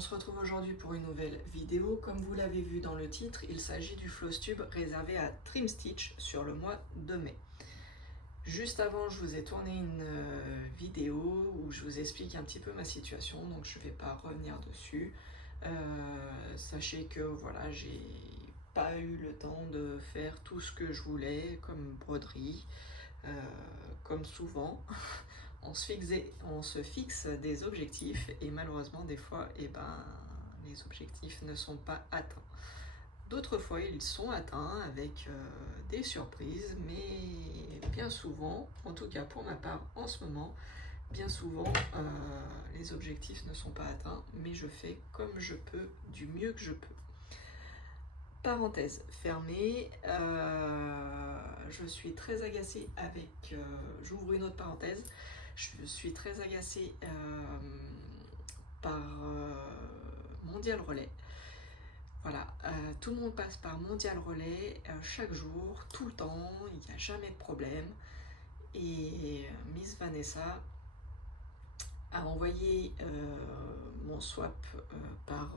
on se retrouve aujourd'hui pour une nouvelle vidéo. Comme vous l'avez vu dans le titre, il s'agit du Floss Tube réservé à Trim Stitch sur le mois de mai. Juste avant, je vous ai tourné une vidéo où je vous explique un petit peu ma situation, donc je ne vais pas revenir dessus. Sachez que voilà, j'ai pas eu le temps de faire tout ce que je voulais comme broderie, comme souvent. On se fixe des objectifs et malheureusement des fois les objectifs ne sont pas atteints. D'autres fois ils sont atteints avec des surprises, mais bien souvent, en tout cas pour ma part en ce moment, bien souvent les objectifs ne sont pas atteints, mais je fais comme je peux, du mieux que je peux. Parenthèse fermée, je suis très agacée avec, j'ouvre une autre parenthèse, je suis très agacée par Mondial Relais. Voilà, tout le monde passe par Mondial Relais chaque jour, tout le temps, il n'y a jamais de problème. Et Miss Vanessa a envoyé mon swap par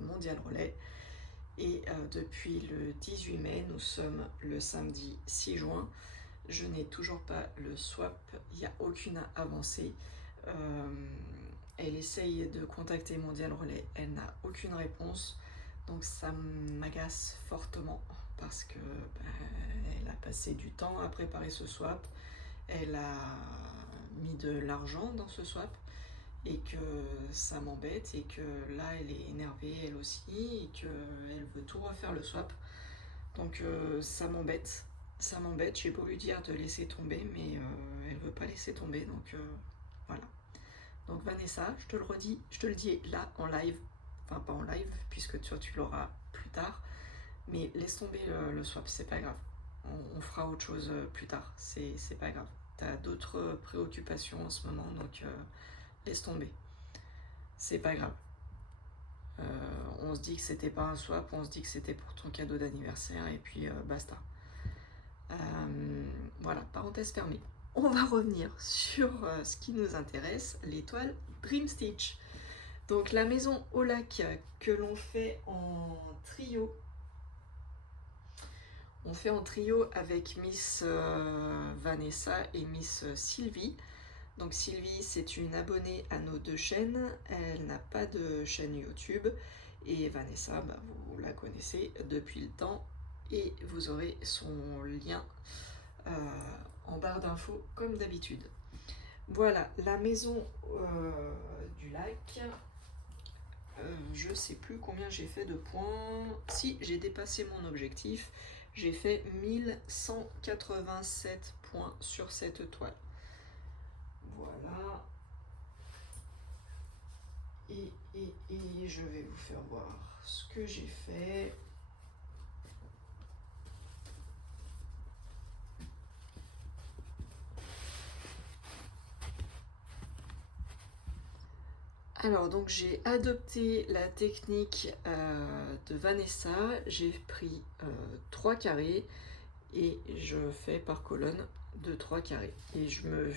Mondial Relais. Et depuis le 18 mai, nous sommes le samedi 6 juin, je n'ai toujours pas le swap, il n'y a aucune avancée. Elle essaye de contacter Mondial Relais, elle n'a aucune réponse, donc ça m'agace fortement parce que elle a passé du temps à préparer ce swap, elle a mis de l'argent dans ce swap, et que ça m'embête et que là elle est énervée elle aussi et qu'elle veut tout refaire le swap, donc ça m'embête, j'ai beau lui dire de laisser tomber mais elle veut pas laisser tomber, donc voilà. Donc Vanessa, je te le redis, je te le dis là en live, enfin pas en live puisque toi tu l'auras plus tard, mais laisse tomber le swap, c'est pas grave, on fera autre chose plus tard, c'est pas grave, t'as d'autres préoccupations en ce moment, donc laisse tomber, c'est pas grave. On se dit que c'était pas un swap, on se dit que c'était pour ton cadeau d'anniversaire et puis basta. Voilà, parenthèse fermée. On va revenir sur ce qui nous intéresse, l'étoile Dream Stitch. Donc la maison au lac que l'on fait en trio. On fait en trio avec Miss Vanessa et Miss Sylvie. Donc Sylvie, c'est une abonnée à nos deux chaînes, elle n'a pas de chaîne YouTube, et Vanessa, vous la connaissez depuis le temps, et vous aurez son lien en barre d'infos comme d'habitude. Voilà, la maison du lac, je sais plus combien j'ai fait de points, si j'ai dépassé mon objectif, j'ai fait 1187 points sur cette toile. Voilà. Et je vais vous faire voir ce que j'ai fait. Alors donc j'ai adopté la technique de Vanessa, j'ai pris 3 carrés et je fais par colonne de 3 carrés. Et je me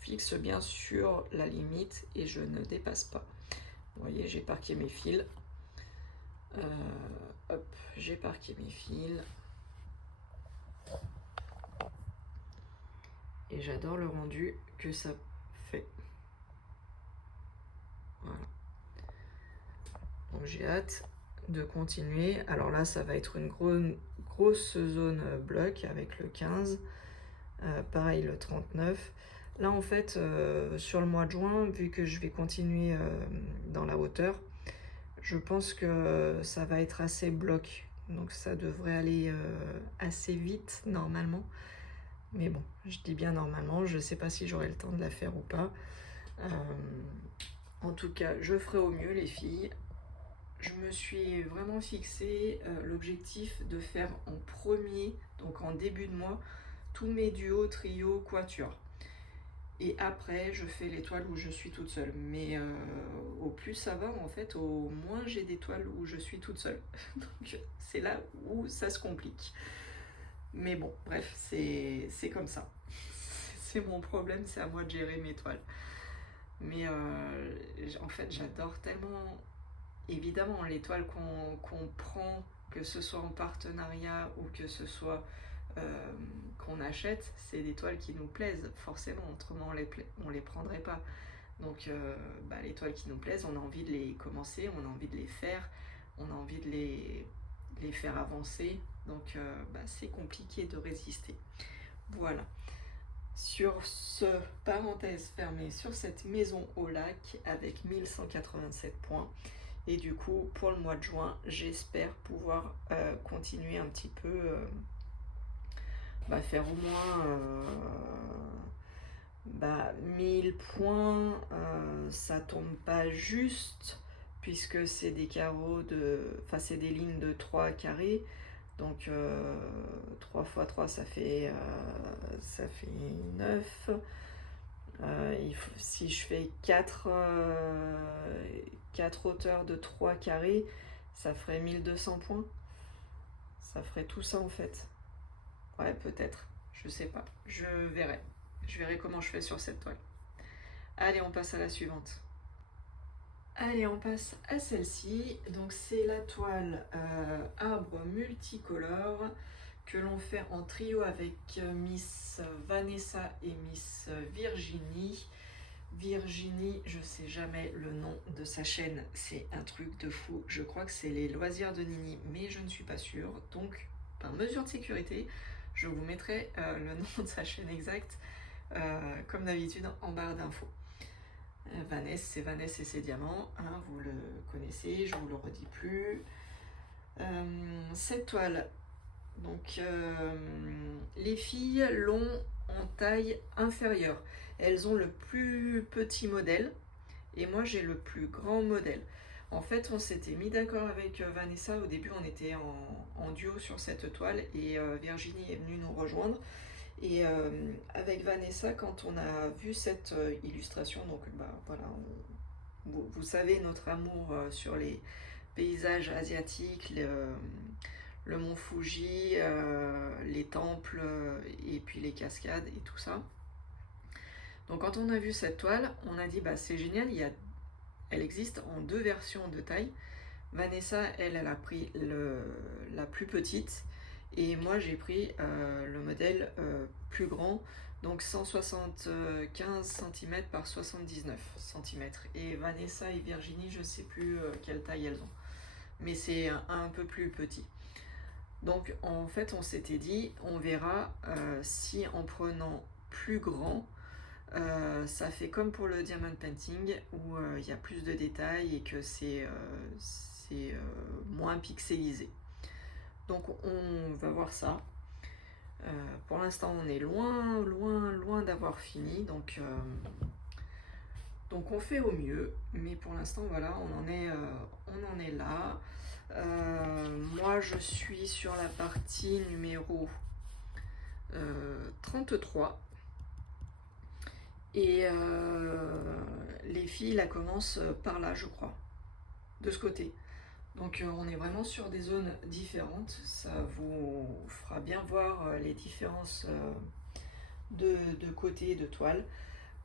fixe bien sur la limite et je ne dépasse pas. Vous voyez, j'ai parqué mes fils. Hop, j'ai parqué mes fils. Et j'adore le rendu que ça fait. Voilà. Donc j'ai hâte de continuer. Alors là, ça va être une grosse zone bloc avec le 15. Pareil, le 39. Là, en fait, sur le mois de juin, vu que je vais continuer dans la hauteur, je pense que ça va être assez bloc. Donc ça devrait aller assez vite, normalement. Mais bon, je dis bien normalement, je ne sais pas si j'aurai le temps de la faire ou pas. En tout cas, je ferai au mieux, les filles. Je me suis vraiment fixé l'objectif de faire en premier, donc en début de mois, tous mes duos, trios, quatuors. Et après, je fais les toiles où je suis toute seule. Mais au plus ça va, en fait, au moins j'ai des toiles où je suis toute seule. Donc c'est là où ça se complique. Mais bon, bref, c'est comme ça. C'est mon problème, c'est à moi de gérer mes toiles. Mais en fait, j'adore tellement évidemment, les toiles qu'on prend, que ce soit en partenariat ou que ce soit qu'on achète, c'est des toiles qui nous plaisent, forcément, autrement on les prendrait pas. Donc les toiles qui nous plaisent, on a envie de les commencer, on a envie de les faire, on a envie de les faire avancer, donc c'est compliqué de résister. Voilà. Sur ce, parenthèse fermée, sur cette maison au lac avec 1187 points. Et du coup, pour le mois de juin, j'espère pouvoir continuer un petit peu, faire au moins 1000 points. Ça tombe pas juste, puisque c'est des carreaux c'est des lignes de 3 carrés. Donc 3 x 3 ça fait 9. Si je fais 4 hauteurs de 3 carrés, ça ferait 1200 points. Ça ferait tout ça en fait. Ouais, peut-être. Je sais pas. Je verrai. Je verrai comment je fais sur cette toile. Allez, on passe à la suivante. Allez, on passe à celle-ci. Donc c'est la toile arbre multicolore que l'on fait en trio avec Miss Vanessa et Miss Virginie. Virginie, je sais jamais le nom de sa chaîne, c'est un truc de fou. Je crois que c'est les loisirs de Nini, mais je ne suis pas sûre. Donc, par mesure de sécurité, je vous mettrai le nom de sa chaîne exacte, comme d'habitude, en barre d'infos. Vanessa, c'est Vanessa et ses diamants, hein, vous le connaissez, je ne vous le redis plus. Cette toile, donc les filles l'ont en taille inférieure. Elles ont le plus petit modèle et moi j'ai le plus grand modèle. En fait, on s'était mis d'accord avec Vanessa. Au début, on était en duo sur cette toile et Virginie est venue nous rejoindre. Et avec Vanessa, quand on a vu cette illustration, donc voilà, vous savez notre amour sur les paysages asiatiques, le mont Fuji, les temples et puis les cascades et tout ça. Donc quand on a vu cette toile, on a dit c'est génial, elle existe en 2 versions de taille. Vanessa, elle a pris la plus petite et moi j'ai pris le modèle plus grand, donc 175 cm par 79 cm. Et Vanessa et Virginie, je sais plus quelle taille elles ont, mais c'est un peu plus petit. Donc en fait on s'était dit, on verra si en prenant plus grand, ça fait comme pour le diamond painting où il y a plus de détails et que c'est moins pixelisé. Donc on va voir ça. Pour l'instant on est loin d'avoir fini, donc on fait au mieux, mais pour l'instant voilà, on en est là. Moi je suis sur la partie numéro 33 et les filles la commencent par là, je crois, de ce côté. Donc on est vraiment sur des zones différentes. Ça vous fera bien voir les différences de côté de toile.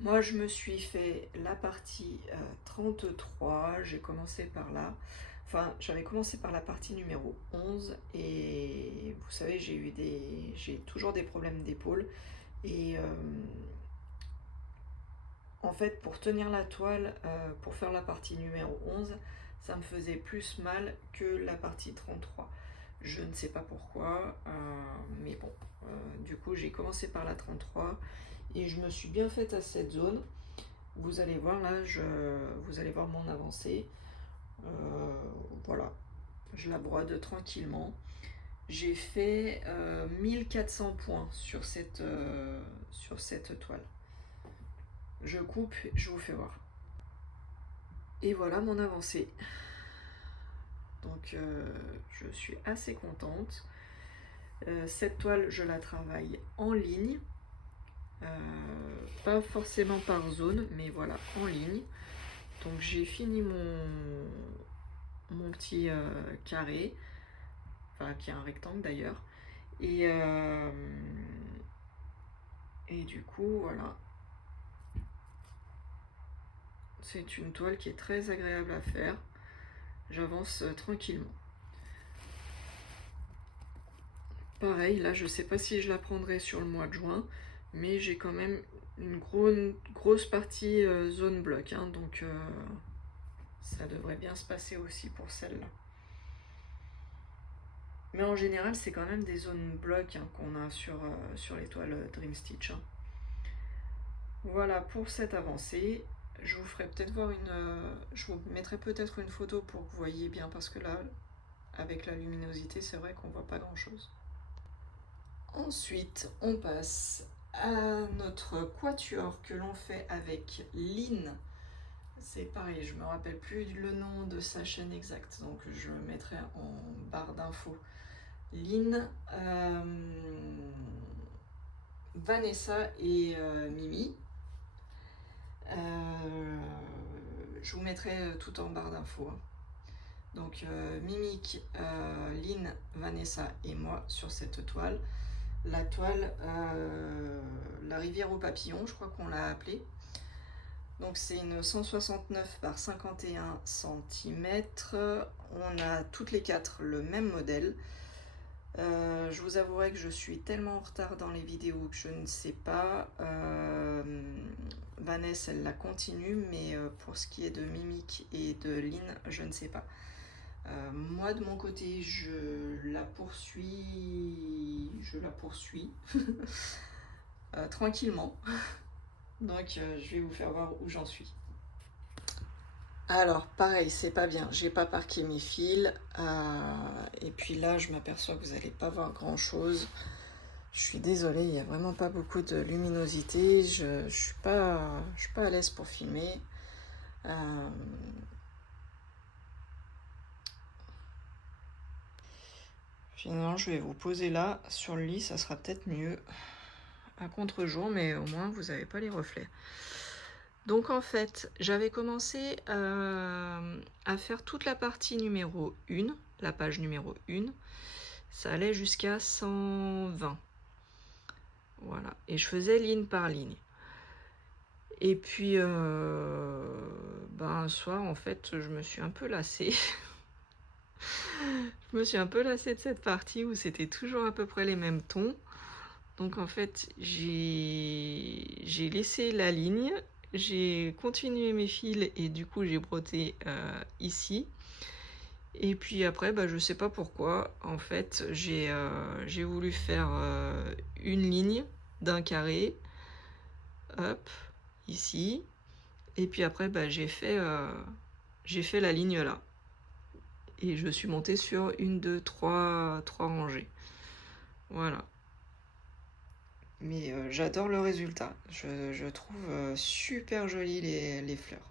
Moi je me suis fait la partie 33, j'ai commencé par là. Enfin, j'avais commencé par la partie numéro 11 et vous savez, j'ai toujours des problèmes d'épaule et en fait, pour tenir la toile, pour faire la partie numéro 11, ça me faisait plus mal que la partie 33. Je ne sais pas pourquoi, mais bon, du coup j'ai commencé par la 33 et je me suis bien faite à cette zone. Vous allez voir là, vous allez voir mon avancée. Voilà, je la brode tranquillement. J'ai fait 1400 points sur cette toile. Je coupe, je vous fais voir. Et voilà mon avancée. Donc je suis assez contente. Cette toile, je la travaille en ligne. Pas forcément par zone, mais voilà, en ligne. Donc j'ai fini mon petit carré, enfin qui est un rectangle d'ailleurs. Et du coup, voilà. C'est une toile qui est très agréable à faire. j'avance tranquillement. Pareil, là je sais pas si je la prendrai sur le mois de juin, mais j'ai quand même une grosse partie zone bloc, hein, donc ça devrait bien se passer aussi pour celle-là. Mais en général, c'est quand même des zones blocs, hein, qu'on a sur les toiles Dream Stitch, hein. Voilà pour cette avancée. Je vous ferai peut-être voir je vous mettrai peut-être une photo pour que vous voyez bien, parce que là, avec la luminosité, c'est vrai qu'on voit pas grand-chose. Ensuite, on passe à notre quatuor que l'on fait avec Lynn. C'est pareil, je me rappelle plus le nom de sa chaîne exacte, donc je le mettrai en barre d'infos. Lynn, Vanessa et Mimi. Je vous mettrai tout en barre d'infos, hein. Donc Mimic, Lynn, Vanessa et moi sur cette toile. La toile, la rivière aux papillons, je crois qu'on l'a appelée. Donc c'est une 169 par 51 cm. On a toutes les quatre le même modèle. Je vous avouerai que je suis tellement en retard dans les vidéos que je ne sais pas. Vanessa, elle la continue, mais pour ce qui est de Mimic et de Lynn, je ne sais pas. Moi, de mon côté, je la poursuis tranquillement. Donc, je vais vous faire voir où j'en suis. Alors, pareil, c'est pas bien. J'ai pas parqué mes fils. Et puis là, je m'aperçois que vous n'allez pas voir grand-chose. Je suis désolée, il n'y a vraiment pas beaucoup de luminosité. Je suis pas à l'aise pour filmer. Finalement, je vais vous poser là, sur le lit, ça sera peut-être mieux à contre-jour, mais au moins, vous n'avez pas les reflets. Donc en fait, j'avais commencé à faire toute la partie numéro 1, la page numéro 1. Ça allait jusqu'à 120. Voilà. Et je faisais ligne par ligne. Et puis, un soir, en fait, je me suis un peu lassée. Je me suis un peu lassée de cette partie où c'était toujours à peu près les mêmes tons. Donc en fait, j'ai laissé la ligne, j'ai continué mes fils et du coup j'ai brodé ici. Et puis après, je sais pas pourquoi, en fait, j'ai voulu faire une ligne d'un carré, hop, ici. Et puis après, j'ai fait la ligne là. Et je suis montée sur 1, 2, 3 rangées. Voilà. Mais j'adore le résultat. Je trouve super joli les fleurs.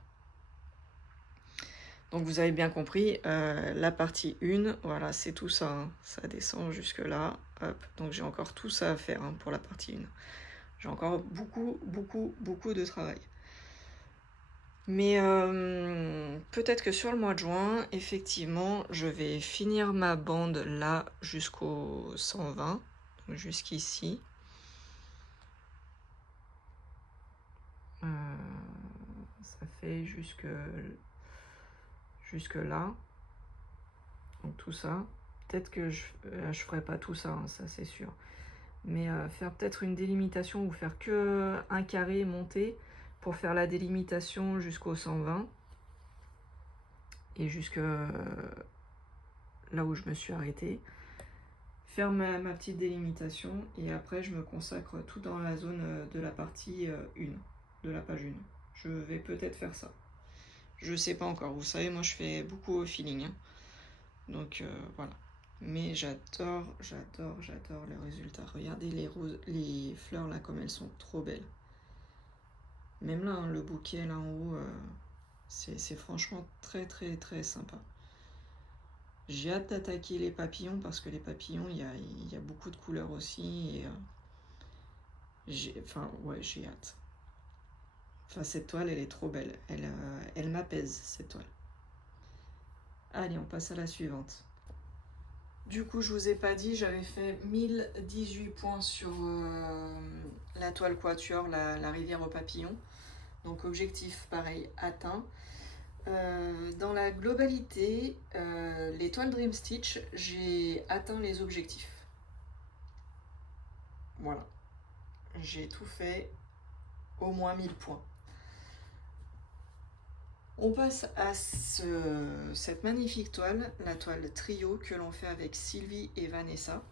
Donc vous avez bien compris, la partie 1, voilà, c'est tout ça, hein. Ça descend jusque là. Hop. Donc j'ai encore tout ça à faire, hein, pour la partie 1. J'ai encore beaucoup de travail. Mais peut-être que sur le mois de juin, effectivement, je vais finir ma bande là jusqu'au 120, donc jusqu'ici. Ça fait jusque là. Donc tout ça. Peut-être que je ferai pas tout ça, hein, ça c'est sûr. Mais faire peut-être une délimitation ou faire que un carré monté pour faire la délimitation jusqu'au 120. Et jusque là où je me suis arrêtée. Faire ma petite délimitation et après je me consacre tout dans la zone de la partie 1, de la page 1. Je vais peut-être faire ça. Je sais pas encore, vous savez, moi je fais beaucoup au feeling, hein. Donc voilà. Mais j'adore les résultats. Regardez les fleurs là comme elles sont trop belles. Même là, hein, le bouquet là en haut, c'est franchement très sympa. J'ai hâte d'attaquer les papillons parce que les papillons, il y a beaucoup de couleurs aussi. Et, j'ai hâte. Enfin, cette toile, elle est trop belle. Elle m'apaise, cette toile. Allez, on passe à la suivante. Du coup, je vous ai pas dit, j'avais fait 1018 points sur la toile quatuor, la rivière aux papillons. Donc objectif, pareil, atteint. Dans la globalité, les toiles Dream Stitch, j'ai atteint les objectifs. Voilà. J'ai tout fait, au moins 1000 points. On passe à cette magnifique toile, la toile trio que l'on fait avec Sylvie et Vanessa.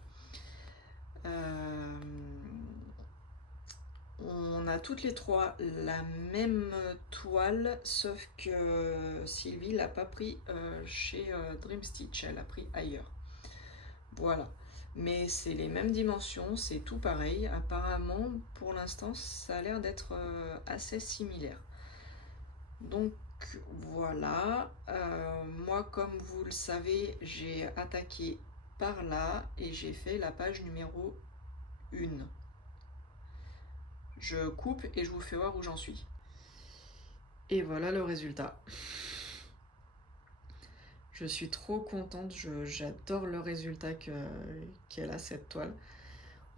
On a toutes les trois la même toile, sauf que Sylvie l'a pas pris chez Dream Stitch, elle l'a pris ailleurs. Voilà. Mais c'est les mêmes dimensions, c'est tout pareil. Apparemment, pour l'instant, ça a l'air d'être assez similaire. Donc voilà, moi comme vous le savez, j'ai attaqué par là et j'ai fait la page numéro 1. Je coupe et je vous fais voir où j'en suis. Et voilà le résultat. Je suis trop contente, j'adore le résultat qu'elle a cette toile.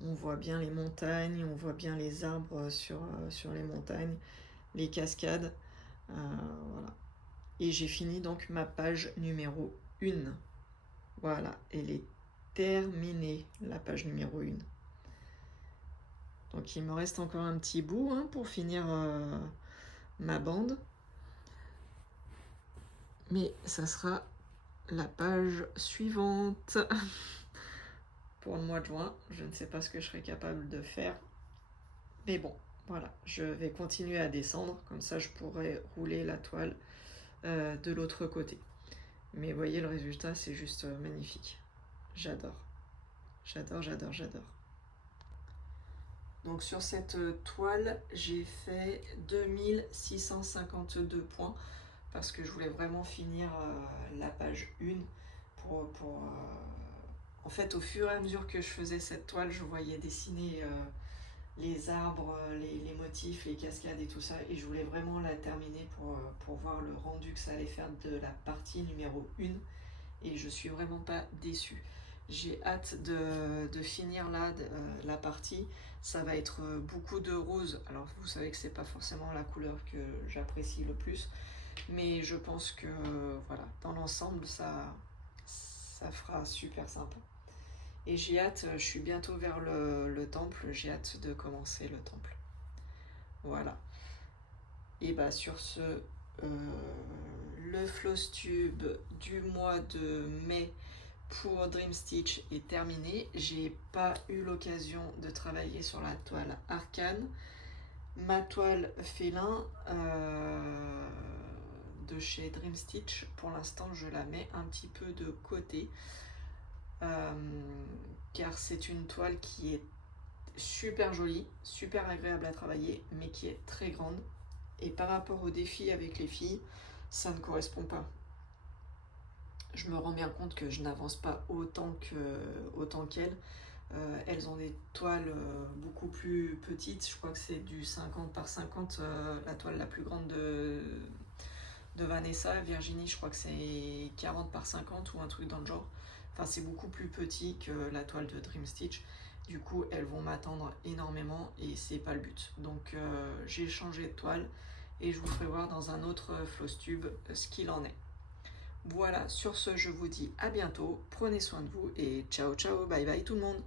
On voit bien les montagnes, on voit bien les arbres sur les montagnes, les cascades. Voilà. Et j'ai fini donc ma page numéro 1. Voilà, elle est terminée, la page numéro 1. Donc il me reste encore un petit bout pour finir ma bande. Mais ça sera la page suivante. Pour le mois de juin, je ne sais pas ce que je serai capable de faire. Mais bon, voilà, je vais continuer à descendre. Comme ça, je pourrai rouler la toile de l'autre côté. Mais voyez, le résultat, c'est juste magnifique. J'adore. J'adore, j'adore, j'adore. Donc sur cette toile, j'ai fait 2652 points parce que je voulais vraiment finir la page 1 en fait, au fur et à mesure que je faisais cette toile, je voyais dessiner les arbres, les motifs, les cascades et tout ça, et je voulais vraiment la terminer pour voir le rendu que ça allait faire de la partie numéro 1, et je suis vraiment pas déçue. J'ai hâte de finir là la partie. Ça va être beaucoup de rose. Alors vous savez que c'est pas forcément la couleur que j'apprécie le plus, mais je pense que voilà, dans l'ensemble ça fera super sympa. Et j'ai hâte, je suis bientôt vers le temple, j'ai hâte de commencer le temple. Voilà. Et bah sur ce, le Flosstube du mois de mai pour Dream Stitch est terminé. J'ai pas eu l'occasion de travailler sur la toile Arcane. Ma toile Félin de chez Dream Stitch, pour l'instant je la mets un petit peu de côté. Car c'est une toile qui est super jolie, super agréable à travailler, mais qui est très grande. Et par rapport au défi avec les filles, ça ne correspond pas. Je me rends bien compte que je n'avance pas autant qu'elles. Elles ont des toiles beaucoup plus petites. Je crois que c'est du 50 par 50, la toile la plus grande de Vanessa. Virginie, je crois que c'est 40 par 50 ou un truc dans le genre. Enfin, c'est beaucoup plus petit que la toile de Dream Stitch. Du coup, elles vont m'attendre énormément et c'est pas le but. Donc, j'ai changé de toile et je vous ferai voir dans un autre Flosstube ce qu'il en est. Voilà, sur ce, je vous dis à bientôt. Prenez soin de vous et ciao, ciao, bye bye tout le monde.